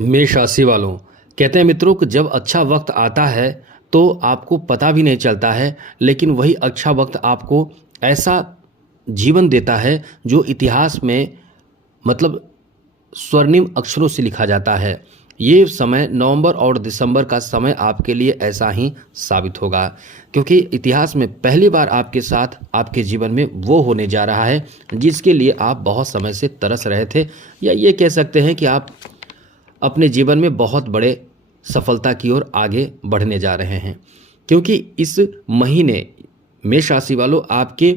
मेष राशि वालों, कहते हैं मित्रों कि जब अच्छा वक्त आता है तो आपको पता भी नहीं चलता है, लेकिन वही अच्छा वक्त आपको ऐसा जीवन देता है जो इतिहास में मतलब स्वर्णिम अक्षरों से लिखा जाता है। ये समय नवंबर और दिसंबर का समय आपके लिए ऐसा ही साबित होगा, क्योंकि इतिहास में पहली बार आपके साथ आपके जीवन में वो होने जा रहा है जिसके लिए आप बहुत समय से तरस रहे थे, या ये कह सकते हैं कि आप अपने जीवन में बहुत बड़े सफलता की ओर आगे बढ़ने जा रहे हैं। क्योंकि इस महीने मेष राशि वालों आपके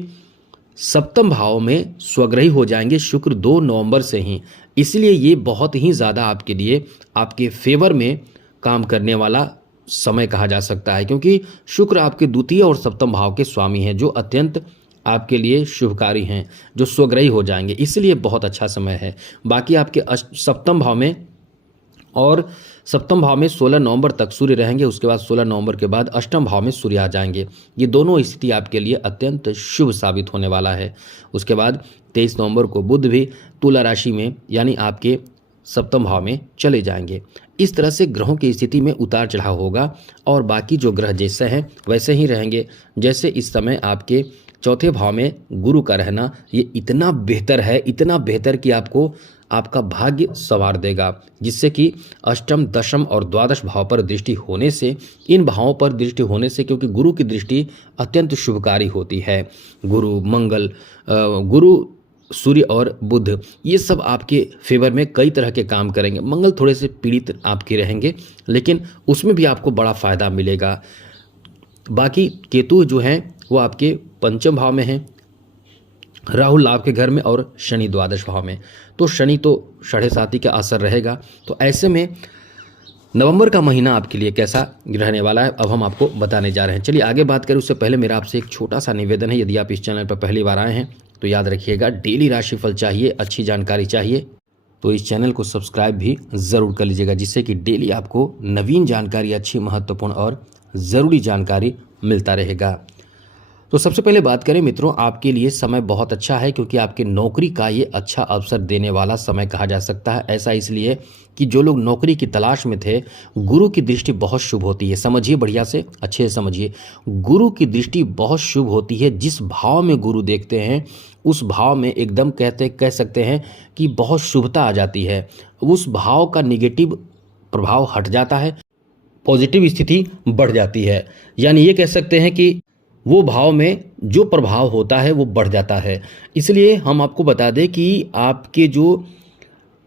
सप्तम भाव में स्वग्रही हो जाएंगे शुक्र 2 नवंबर से ही। इसलिए ये बहुत ही ज़्यादा आपके लिए आपके फेवर में काम करने वाला समय कहा जा सकता है, क्योंकि शुक्र आपके द्वितीय और सप्तम भाव के स्वामी हैं जो अत्यंत आपके लिए शुभकारी हैं, जो स्वग्रही हो जाएंगे। इसलिए बहुत अच्छा समय है। बाकी आपके सप्तम भाव में और सप्तम भाव में 16 नवंबर तक सूर्य रहेंगे। उसके बाद 16 नवंबर के बाद अष्टम भाव में सूर्य आ जाएंगे। ये दोनों स्थिति आपके लिए अत्यंत शुभ साबित होने वाला है। उसके बाद 23 नवंबर को बुध भी तुला राशि में यानी आपके सप्तम भाव में चले जाएंगे। इस तरह से ग्रहों की स्थिति में उतार चढ़ाव होगा और बाकी जो ग्रह जैसे हैं वैसे ही रहेंगे। जैसे इस समय आपके चौथे भाव में गुरु का रहना ये इतना बेहतर है, इतना बेहतर कि आपको आपका भाग्य संवार देगा, जिससे कि अष्टम, दशम और द्वादश भाव पर दृष्टि होने से, इन भावों पर दृष्टि होने से, क्योंकि गुरु की दृष्टि अत्यंत शुभकारी होती है। गुरु, मंगल, गुरु, सूर्य और बुध ये सब आपके फेवर में कई तरह के काम करेंगे। मंगल थोड़े से पीड़ित आपके रहेंगे, लेकिन उसमें भी आपको बड़ा फायदा मिलेगा। बाकी केतु जो हैं वो आपके पंचम भाव में हैं, राहु लाभ के घर में और शनि द्वादश भाव में। तो शनि तो 7.5 का असर रहेगा। तो ऐसे में नवंबर का महीना आपके लिए कैसा रहने वाला है अब हम आपको बताने जा रहे हैं। चलिए आगे बात करें उससे पहले मेरा आपसे एक छोटा सा निवेदन है। यदि आप इस चैनल पर पहली बार आए हैं तो याद रखिएगा, डेली राशिफल चाहिए, अच्छी जानकारी चाहिए तो इस चैनल को सब्सक्राइब भी ज़रूर कर लीजिएगा, जिससे कि डेली आपको नवीन जानकारी, अच्छी, महत्वपूर्ण और ज़रूरी जानकारी मिलता रहेगा। तो सबसे पहले बात करें मित्रों, आपके लिए समय बहुत अच्छा है, क्योंकि आपके नौकरी का ये अच्छा अवसर देने वाला समय कहा जा सकता है। ऐसा इसलिए कि जो लोग नौकरी की तलाश में थे, गुरु की दृष्टि बहुत शुभ होती है। समझिए, बढ़िया से अच्छे से समझिए, गुरु की दृष्टि बहुत शुभ होती है। जिस भाव में गुरु देखते हैं उस भाव में एकदम कह सकते हैं कि बहुत शुभता आ जाती है। उस भाव का निगेटिव प्रभाव हट जाता है, पॉजिटिव स्थिति बढ़ जाती है। यानी ये कह सकते हैं कि वो भाव में जो प्रभाव होता है वो बढ़ जाता है। इसलिए हम आपको बता दें कि आपके जो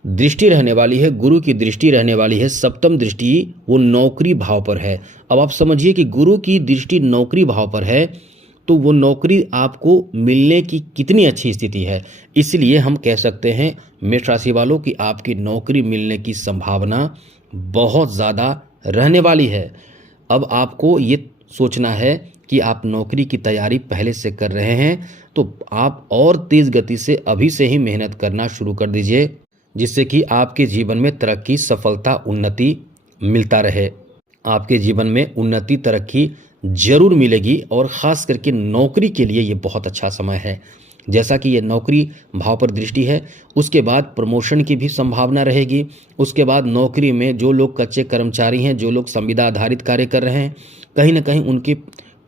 दृष्टि रहने वाली है, गुरु की दृष्टि रहने वाली है, सप्तम दृष्टि वो नौकरी भाव पर है। अब आप समझिए कि गुरु की दृष्टि नौकरी भाव पर है तो वो नौकरी आपको मिलने की कितनी अच्छी स्थिति है। इसलिए हम कह सकते हैं मेष राशि वालों कि आपकी नौकरी मिलने की संभावना बहुत ज़्यादा रहने वाली है। अब आपको ये सोचना है कि आप नौकरी की तैयारी पहले से कर रहे हैं तो आप और तेज़ गति से अभी से ही मेहनत करना शुरू कर दीजिए, जिससे कि आपके जीवन में तरक्की, सफलता, उन्नति मिलता रहे। आपके जीवन में उन्नति, तरक्की जरूर मिलेगी और ख़ास करके नौकरी के लिए ये बहुत अच्छा समय है। जैसा कि ये नौकरी भाव पर दृष्टि है, उसके बाद प्रमोशन की भी संभावना रहेगी। उसके बाद नौकरी में जो लोग कच्चे कर्मचारी हैं, जो लोग संविदा आधारित कार्य कर रहे हैं, कहीं ना कहीं उनके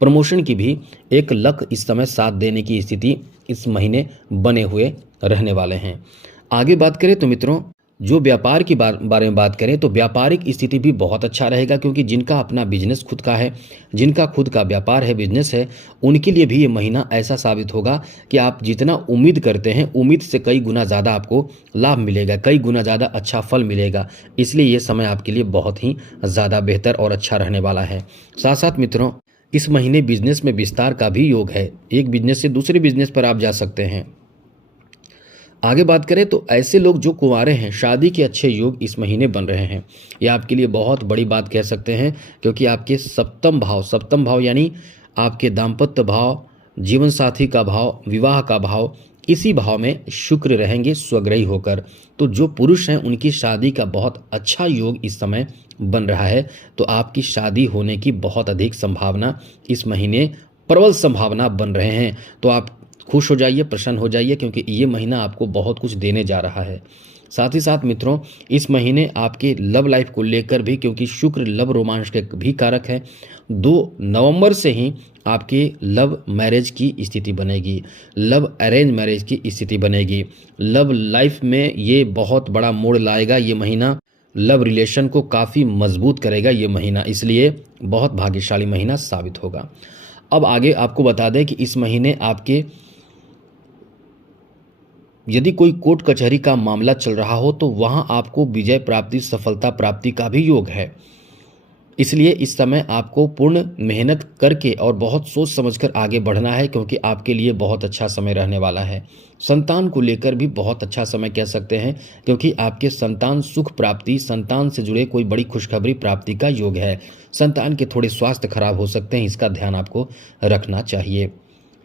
प्रमोशन की भी एक लक इस समय साथ देने की स्थिति इस महीने बने हुए रहने वाले हैं। आगे बात करें तो मित्रों, जो व्यापार की बारे में बात करें तो व्यापारिक स्थिति भी बहुत अच्छा रहेगा, क्योंकि जिनका अपना बिजनेस खुद का है, जिनका खुद का व्यापार है, बिजनेस है, उनके लिए भी ये महीना ऐसा साबित होगा कि आप जितना उम्मीद करते हैं उम्मीद से कई गुना ज़्यादा आपको लाभ मिलेगा, कई गुना ज़्यादा अच्छा फल मिलेगा। इसलिए ये समय आपके लिए बहुत ही ज़्यादा बेहतर और अच्छा रहने वाला है। साथ साथ मित्रों, इस महीने बिजनेस में विस्तार का भी योग है। एक बिजनेस से दूसरे बिजनेस पर आप जा सकते हैं। आगे बात करें तो ऐसे लोग जो कुंवारे हैं, शादी के अच्छे योग इस महीने बन रहे हैं। यह आपके लिए बहुत बड़ी बात कह सकते हैं, क्योंकि आपके सप्तम भाव यानी आपके दाम्पत्य भाव, जीवन साथी का भाव, विवाह का भाव, इसी भाव में शुक्र रहेंगे स्वग्रही होकर। तो जो पुरुष हैं उनकी शादी का बहुत अच्छा योग इस समय बन रहा है। तो आपकी शादी होने की बहुत अधिक संभावना इस महीने, प्रबल संभावना बन रहे हैं। तो आप खुश हो जाइए, प्रसन्न हो जाइए, क्योंकि ये महीना आपको बहुत कुछ देने जा रहा है। साथ ही साथ मित्रों, इस महीने आपके लव लाइफ को लेकर भी, क्योंकि शुक्र लव रोमांस के भी कारक है, 2 नवंबर से ही आपके लव मैरिज की स्थिति बनेगी, लव अरेंज मैरिज की स्थिति बनेगी। लव लाइफ में ये बहुत बड़ा मोड़ लाएगा ये महीना, लव रिलेशन को काफ़ी मजबूत करेगा ये महीना, इसलिए बहुत भाग्यशाली महीना साबित होगा। अब आगे आपको बता दें कि इस महीने आपके यदि कोई कोर्ट कचहरी का मामला चल रहा हो तो वहां आपको विजय प्राप्ति, सफलता प्राप्ति का भी योग है। इसलिए इस समय आपको पूर्ण मेहनत करके और बहुत सोच समझकर आगे बढ़ना है, क्योंकि आपके लिए बहुत अच्छा समय रहने वाला है। संतान को लेकर भी बहुत अच्छा समय कह सकते हैं, क्योंकि आपके संतान सुख प्राप्ति, संतान से जुड़े कोई बड़ी खुशखबरी प्राप्ति का योग है। संतान के थोड़े स्वास्थ्य खराब हो सकते हैं, इसका ध्यान आपको रखना चाहिए।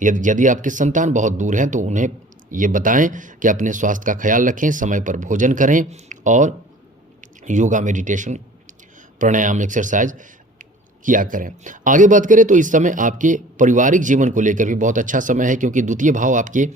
यदि आपके संतान बहुत दूर हैं तो उन्हें ये बताएं कि अपने स्वास्थ्य का ख्याल रखें, समय पर भोजन करें और योगा, मेडिटेशन, प्राणायाम, एक्सरसाइज किया करें। आगे बात करें तो इस समय आपके पारिवारिक जीवन को लेकर भी बहुत अच्छा समय है, क्योंकि द्वितीय भाव आपके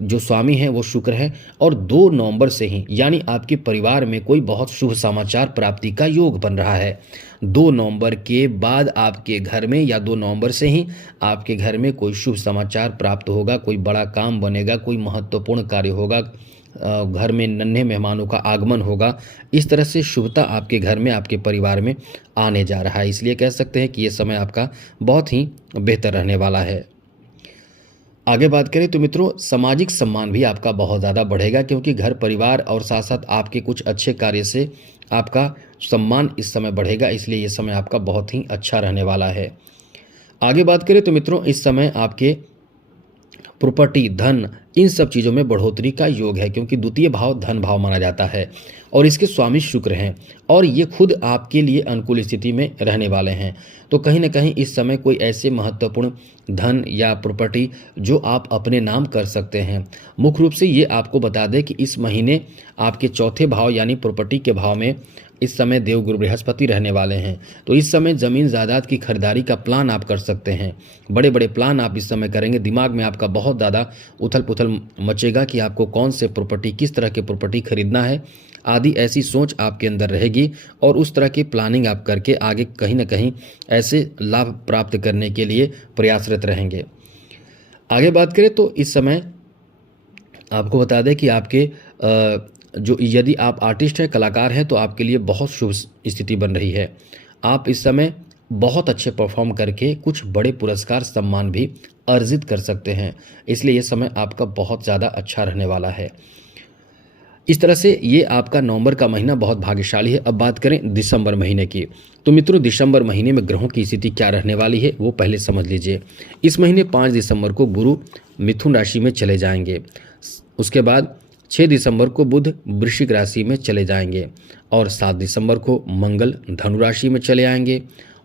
जो स्वामी हैं वो शुक्र है, और 2 नवंबर से ही यानी आपके परिवार में कोई बहुत शुभ समाचार प्राप्ति का योग बन रहा है। 2 नवंबर के बाद आपके घर में या 2 नवंबर से ही आपके घर में कोई शुभ समाचार प्राप्त होगा, कोई बड़ा काम बनेगा, कोई महत्वपूर्ण कार्य होगा, घर में नन्हे मेहमानों का आगमन होगा। इस तरह से शुभता आपके घर में, आपके परिवार में आने जा रहा है। इसलिए कह सकते हैं कि ये समय आपका बहुत ही बेहतर रहने वाला है। आगे बात करें तो मित्रों, सामाजिक सम्मान भी आपका बहुत ज़्यादा बढ़ेगा, क्योंकि घर परिवार और साथ साथ आपके कुछ अच्छे कार्य से आपका सम्मान इस समय बढ़ेगा, इसलिए ये समय आपका बहुत ही अच्छा रहने वाला है। आगे बात करें तो मित्रों, इस समय आपके प्रॉपर्टी, धन, इन सब चीज़ों में बढ़ोतरी का योग है, क्योंकि द्वितीय भाव धन भाव माना जाता है और इसके स्वामी शुक्र हैं और ये खुद आपके लिए अनुकूल स्थिति में रहने वाले हैं। तो कहीं ना कहीं इस समय कोई ऐसे महत्वपूर्ण धन या प्रॉपर्टी जो आप अपने नाम कर सकते हैं। मुख्य रूप से ये आपको बता दें कि इस महीने आपके चौथे भाव यानी प्रॉपर्टी के भाव में इस समय देवगुरु बृहस्पति रहने वाले हैं। तो इस समय ज़मीन जायदाद की खरीदारी का प्लान आप कर सकते हैं, बड़े बड़े प्लान आप इस समय करेंगे। दिमाग में आपका बहुत ज़्यादा उथल पुथल मचेगा कि आपको कौन से प्रॉपर्टी, किस तरह के प्रॉपर्टी खरीदना है आदि, ऐसी सोच आपके अंदर रहेगी और उस तरह की प्लानिंग आप करके आगे कहीं ना कहीं ऐसे लाभ प्राप्त करने के लिए प्रयासरत रहेंगे। आगे बात करें तो इस समय आपको बता दें कि आपके जो यदि आप आर्टिस्ट हैं, कलाकार हैं, तो आपके लिए बहुत शुभ स्थिति बन रही है। आप इस समय बहुत अच्छे परफॉर्म करके कुछ बड़े पुरस्कार, सम्मान भी अर्जित कर सकते हैं, इसलिए ये समय आपका बहुत ज़्यादा अच्छा रहने वाला है। इस तरह से ये आपका नवंबर का महीना बहुत भाग्यशाली है। अब बात करें दिसंबर महीने की, तो मित्रों दिसंबर महीने में ग्रहों की स्थिति क्या रहने वाली है वो पहले समझ लीजिए। इस महीने 5 दिसंबर को गुरु मिथुन राशि में चले जाएंगे, उसके बाद 6 दिसंबर को बुध वृश्चिक राशि में चले जाएंगे और 7 दिसंबर को मंगल धनु राशि में चले आएंगे।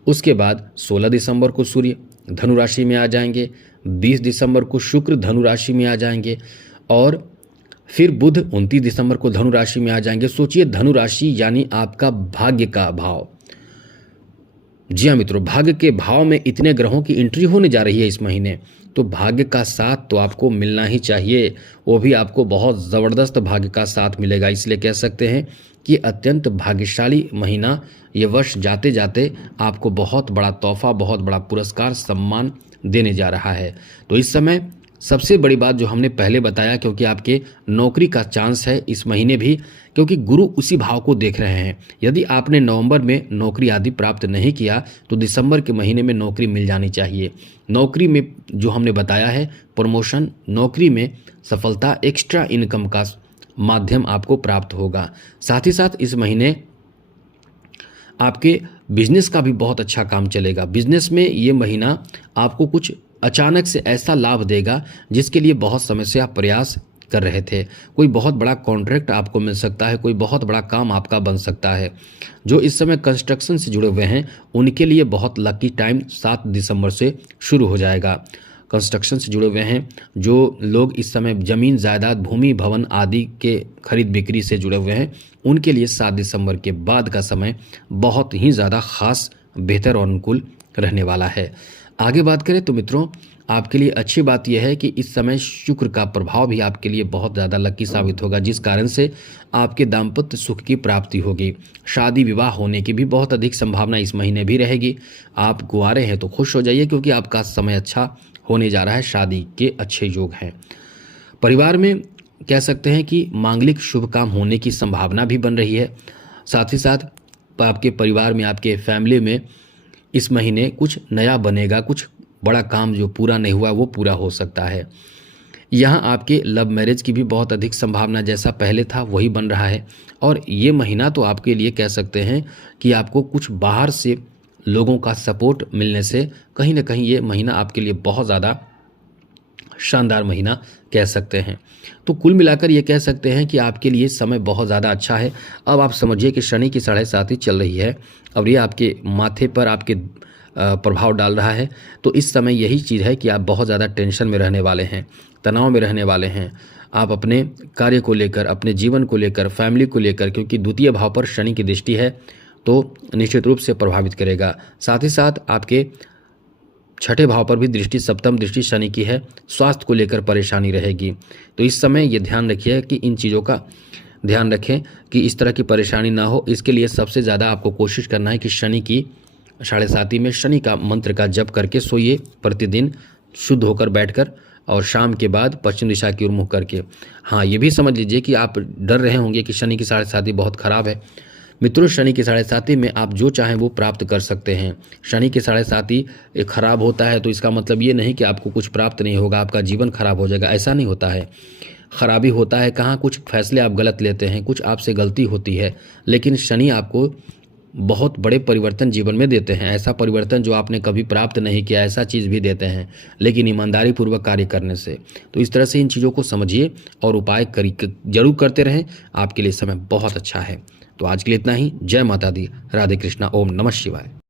उसके बाद 16 दिसंबर को सूर्य धनु राशि में आ जाएंगे, 20 दिसंबर को शुक्र धनु राशि में आ जाएंगे और फिर बुध 29 दिसंबर को धनु राशि में आ जाएंगे। सोचिए, धनु राशि यानी आपका भाग्य का भाव। जी हाँ मित्रों, भाग्य के भाव में इतने ग्रहों की एंट्री होने जा रही है इस महीने, तो भाग्य का साथ तो आपको मिलना ही चाहिए, वो भी आपको बहुत ज़बरदस्त भाग्य का साथ मिलेगा। इसलिए कह सकते हैं कि अत्यंत भाग्यशाली महीना, ये वर्ष जाते जाते आपको बहुत बड़ा तोहफा, बहुत बड़ा पुरस्कार, सम्मान देने जा रहा है। तो इस समय सबसे बड़ी बात जो हमने पहले बताया, क्योंकि आपके नौकरी का चांस है इस महीने भी, क्योंकि गुरु उसी भाव को देख रहे हैं। यदि आपने नवंबर में नौकरी आदि प्राप्त नहीं किया तो दिसंबर के महीने में नौकरी मिल जानी चाहिए। नौकरी में जो हमने बताया है प्रमोशन, नौकरी में सफलता, एक्स्ट्रा इनकम का माध्यम आपको प्राप्त होगा। साथ ही साथ इस महीने आपके बिजनेस का भी बहुत अच्छा काम चलेगा। बिजनेस में ये महीना आपको कुछ अचानक से ऐसा लाभ देगा जिसके लिए बहुत समय से आप प्रयास कर रहे थे। कोई बहुत बड़ा कॉन्ट्रैक्ट आपको मिल सकता है, कोई बहुत बड़ा काम आपका बन सकता है। जो इस समय कंस्ट्रक्शन से जुड़े हुए हैं उनके लिए बहुत लकी टाइम 7 दिसंबर से शुरू हो जाएगा। कंस्ट्रक्शन से जुड़े हुए हैं जो लोग इस समय ज़मीन जायदाद, भूमि, भवन आदि के खरीद बिक्री से जुड़े हुए हैं, उनके लिए 7 दिसंबर के बाद का समय बहुत ही ज़्यादा खास, बेहतर और अनुकूल रहने वाला है। आगे बात करें तो मित्रों, आपके लिए अच्छी बात यह है कि इस समय शुक्र का प्रभाव भी आपके लिए बहुत ज़्यादा लकी साबित होगा, जिस कारण से आपके दाम्पत्य सुख की प्राप्ति होगी। शादी विवाह होने की भी बहुत अधिक संभावना इस महीने भी रहेगी। आप कुंवारे हैं तो खुश हो जाइए, क्योंकि आपका समय अच्छा होने जा रहा है, शादी के अच्छे योग हैं। परिवार में कह सकते हैं कि मांगलिक शुभ काम होने की संभावना भी बन रही है। साथ ही साथ आपके परिवार में, आपके फैमिली में इस महीने कुछ नया बनेगा, कुछ बड़ा काम जो पूरा नहीं हुआ वो पूरा हो सकता है। यहाँ आपके लव मैरिज की भी बहुत अधिक संभावना, जैसा पहले था वही बन रहा है। और ये महीना तो आपके लिए कह सकते हैं कि आपको कुछ बाहर से लोगों का सपोर्ट मिलने से कहीं ना कहीं ये महीना आपके लिए बहुत ज़्यादा शानदार महीना कह सकते हैं। तो कुल मिलाकर ये कह सकते हैं कि आपके लिए समय बहुत ज़्यादा अच्छा है। अब आप समझिए कि शनि की 7.5 चल रही है और ये आपके माथे पर आपके प्रभाव डाल रहा है। तो इस समय यही चीज़ है कि आप बहुत ज़्यादा टेंशन में रहने वाले हैं, तनाव में रहने वाले हैं। आप अपने कार्य को लेकर, अपने जीवन को लेकर, फैमिली को लेकर, क्योंकि द्वितीय भाव पर शनि की दृष्टि है तो निश्चित रूप से प्रभावित करेगा। साथ ही साथ आपके छठे भाव पर भी दृष्टि, सप्तम दृष्टि शनि की है, स्वास्थ्य को लेकर परेशानी रहेगी। तो इस समय ये ध्यान रखिए कि इन चीज़ों का ध्यान रखें कि इस तरह की परेशानी ना हो। इसके लिए सबसे ज़्यादा आपको कोशिश करना है कि शनि की 7.5 में शनि का मंत्र का जप करके सोइए प्रतिदिन, शुद्ध होकर बैठकर, और शाम के बाद पश्चिम दिशा की ओर मुँह करके। हाँ, ये भी समझ लीजिए कि आप डर रहे होंगे कि शनि की 7.5 बहुत खराब है। मित्रों, शनि की 7.5 में आप जो चाहें वो प्राप्त कर सकते हैं। शनि की 7.5 खराब होता है तो इसका मतलब ये नहीं कि आपको कुछ प्राप्त नहीं होगा, आपका जीवन खराब हो जाएगा, ऐसा नहीं होता है। खराबी होता है कहाँ, कुछ फैसले आप गलत लेते हैं, कुछ आपसे गलती होती है, लेकिन शनि आपको बहुत बड़े परिवर्तन जीवन में देते हैं। ऐसा परिवर्तन जो आपने कभी प्राप्त नहीं किया, ऐसा चीज़ भी देते हैं, लेकिन ईमानदारी पूर्वक कार्य करने से। तो इस तरह से इन चीज़ों को समझिए और उपाय जरूर करते रहें, आपके लिए समय बहुत अच्छा है। तो आज के लिए इतना ही। जय माता दी, राधे कृष्णा, ओम नमः शिवाय।